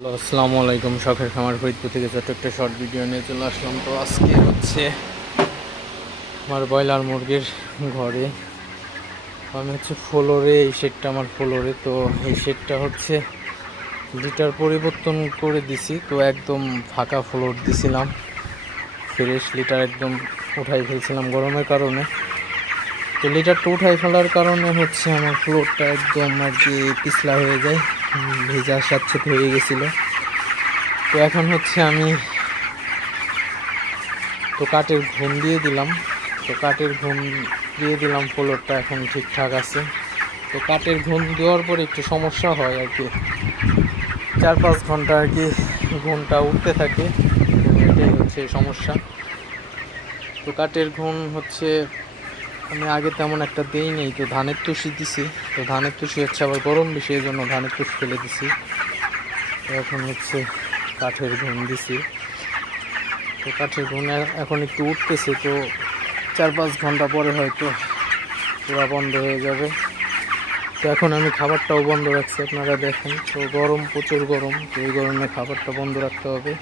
আসসালামু আলাইকুম। শখের খামার ফরিদপুর থেকে ছোট্ট একটা শর্ট ভিডিও নিয়ে চলে আসলাম। তো আজকে হচ্ছে আমার ব্রয়লার মুরগির ঘরে আমি ফ্লোরে, এই শেডটা আমার ফ্লোরে। তো এই শেডটা হচ্ছে লিটার পরিবর্তন করে দিছি। তো একদম ফাঁকা ফ্লোর দিছিলাম, ফ্রেশ লিটার একদম উঠাই ফেলছিলাম গরমের কারণে। তো লিটারটা উঠাই ফেলার কারণে হচ্ছে আমার ফ্লোরটা একদম আর কি পিছলা হয়ে যায়, ভেজা স্যাঁতসেঁতে হয়ে গেছিলো। তো এখন হচ্ছে আমি কাঠের ঘুম দিয়ে দিলাম। ফ্লোরটা এখন ঠিকঠাক আছে। তো কাঠের ঘুম দেওয়ার পর একটু সমস্যা হয় আর কি, 4-5 ঘন্টা আর কি ঘুমটা উঠতে থাকে। তো এটাই হচ্ছে সমস্যা। তো কাঠের ঘুম হচ্ছে আমি আগে তেমন একটা দেই নেই। তো ধানের তুষি দিছি। তো ধানের তুষি হচ্ছে আবার গরম বেশি, এই জন্য ধানের তুষ ফেলে দিছি। তো এখন হচ্ছে কাঠের ঘুম দিছি। তো কাঠের ঘুম এখন একটু উঠতেছে। তো 4-5 ঘন্টা পরে হয়তো পুরো বন্ধ হয়ে যাবে। তো এখন আমি খাবারটাও বন্ধ রাখছি, আপনারা দেখেন। তো গরম, প্রচুর গরম। তো এই গরমে খাবারটা বন্ধ রাখতে হবে।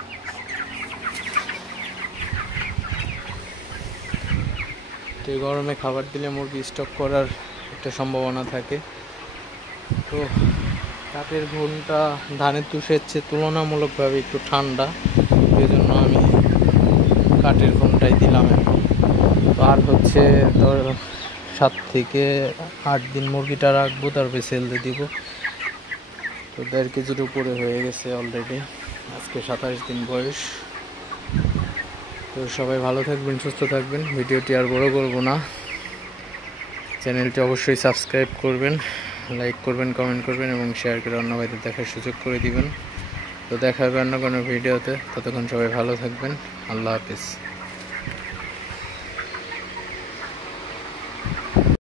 তো এই গরমে খাবার দিলে মুরগি স্টক করার একটা সম্ভাবনা থাকে। তো কাঠের ঘুমটা ধানের তুষের চেয়ে তুলনামূলকভাবে একটু ঠান্ডা, এই জন্য আমি কাঠের ঘুমটাই দিলাম এখন। আর হচ্ছে ধর 7 থেকে 8 দিন মুরগিটা রাখবো, তারপরে সেল দিয়ে দিব। তো 1.5 কেজির উপরে হয়ে গেছে অলরেডি, আজকে 27 দিন বয়স। তো সবাই ভালো থাকবেন, সুস্থ থাকবেন। ভিডিওটি আর বড় করব না। চ্যানেলটি অবশ্যই সাবস্ক্রাইব করবেন, লাইক করবেন, কমেন্ট করবেন এবং শেয়ার করে অন্য ভাইদের দেখার সুযোগ করে দিবেন। তো দেখা হবে অন্য কোনো ভিডিওতে। ততক্ষণ সবাই ভালো থাকবেন। আল্লাহ হাফিজ।